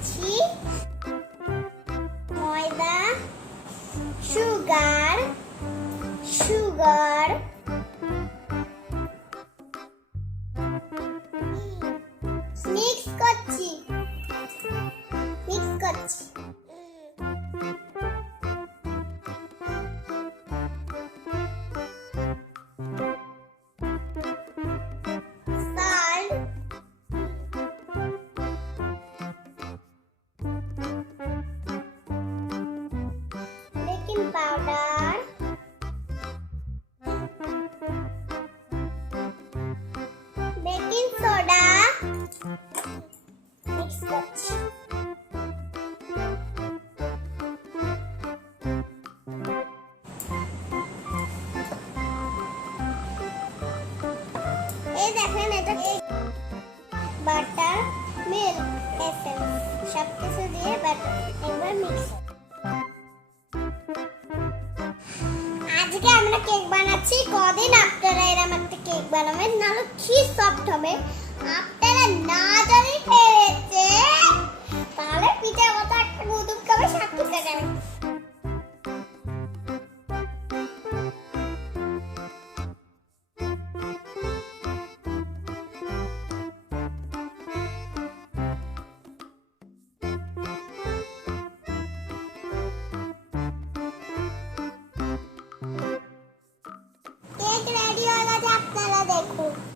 নিয়েছি ময়দা, sugar mix করছি baking powder, baking soda mix করছি। এই দেখেন এটা বাটার, মিল্ক, এসেন্স সবকিছু দিয়ে বাটার একবার মিক্স। আজকে আমরা কেক বানাচ্ছি। কদিন আপনারা এরকম একটা কেক বানাবেন, নাহলে কি সফট হবে। আপনারা না জানি পেরেছে তাহলে পিঠে মতো একটা গুদুম খাবে, সব কিছু যাবে। কেক রেডি হয়ে গেছে, আপনারা দেখুন।